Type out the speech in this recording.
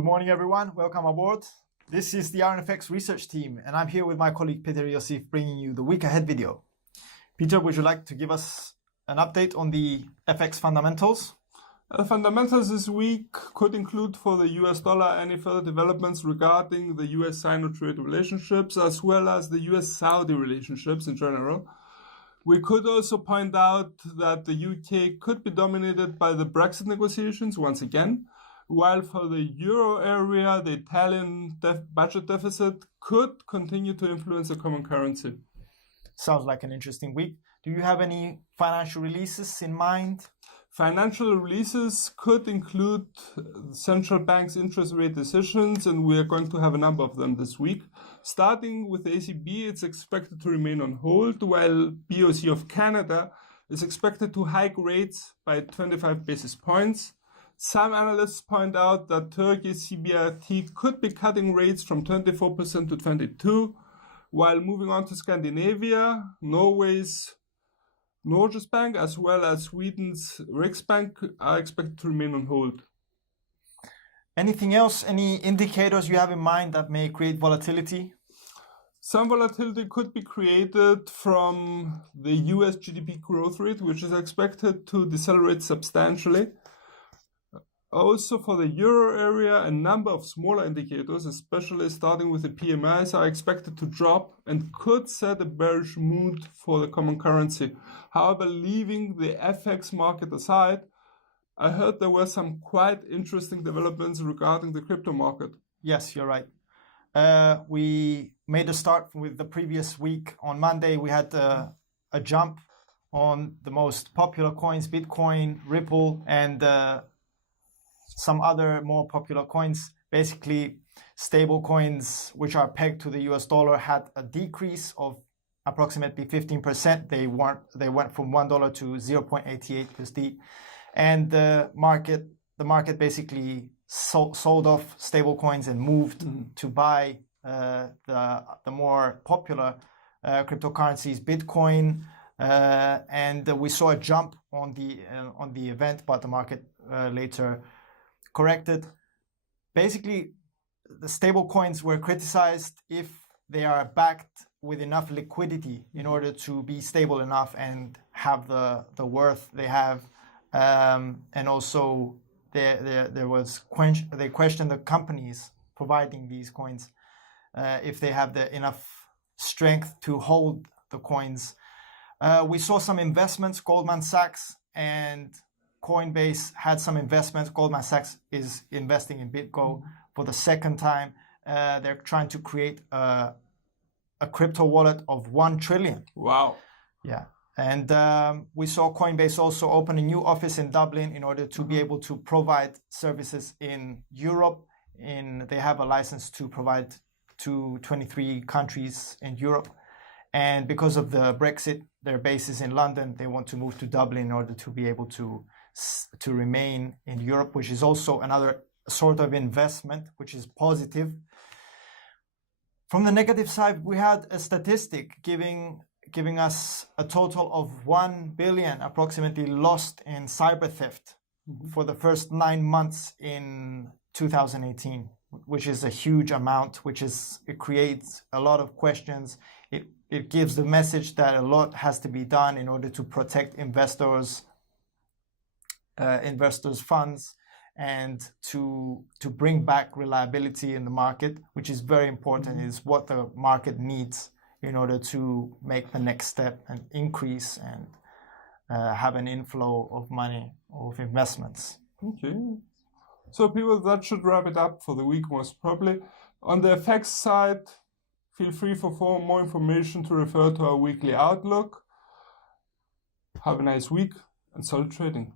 Good morning, everyone. Welcome aboard. This is the IronFX research team, and I'm here with my colleague Peter Yosif bringing you the week ahead video. Peter, would you like to give us an update on the FX fundamentals? The fundamentals this week could include for the US dollar any further developments regarding the US-Sino trade relationships as well as the US-Saudi relationships in general. We could also point out that the UK could be dominated by the Brexit negotiations once again, while for the euro area, the Italian budget deficit could continue to influence the common currency. Sounds like an interesting week. Do you have any financial releases in mind? Financial releases could include central banks' interest rate decisions, and we are going to have a number of them this week. Starting with the ECB, it's expected to remain on hold, while BOC of Canada is expected to hike rates by 25 basis points. Some analysts point out that Turkey's CBRT could be cutting rates from 24% to 22%, while moving on to Scandinavia, Norway's Norges Bank as well as Sweden's Riksbank are expected to remain on hold. Anything else? Any indicators you have in mind that may create volatility? Some volatility could be created from the US GDP growth rate, which is expected to decelerate substantially. Also, for the euro area, a number of smaller indicators, especially starting with the PMIs, are expected to drop and could set a bearish mood for the common currency. However, leaving the FX market aside, I heard there were some quite interesting developments regarding the crypto market. Yes, you're right. We made a start with the previous week. On Monday, we had a jump on the most popular coins, Bitcoin, Ripple, and some other more popular coins. Basically, stable coins which are pegged to the US dollar had a decrease of approximately 15%. They went from $1 to 0.88 USD, and the market basically sold off stable coins and moved to buy the more popular cryptocurrencies, Bitcoin, and we saw a jump on the event, but the market later corrected. Basically, the stable coins were criticized if they are backed with enough liquidity in order to be stable enough and have the worth they have, and also they questioned the companies providing these coins if they have enough strength to hold the coins. We saw some investments. Goldman Sachs and Coinbase had some investments. Goldman Sachs is investing in BitGo for the second time. They're trying to create a crypto wallet of 1 trillion. Wow. Yeah. And we saw Coinbase also open a new office in Dublin in order to be able to provide services in Europe. They have a license to provide to 23 countries in Europe. And because of the Brexit, their base is in London. They want to move to Dublin in order to be able to remain in Europe, which is also another sort of investment, which is positive. From the negative side, we had a statistic giving us a total of 1 billion approximately lost in cyber theft for the first 9 months in 2018, which is a huge amount, it creates a lot of questions. It gives the message that a lot has to be done in order to protect investors' funds and to bring back reliability in the market, which is very important, is what the market needs in order to make the next step and increase and have an inflow of money, of investments. Okay. So people, that should wrap it up for the week most probably. On the FX side, feel free for more information to refer to our weekly outlook. Have a nice week and solid trading.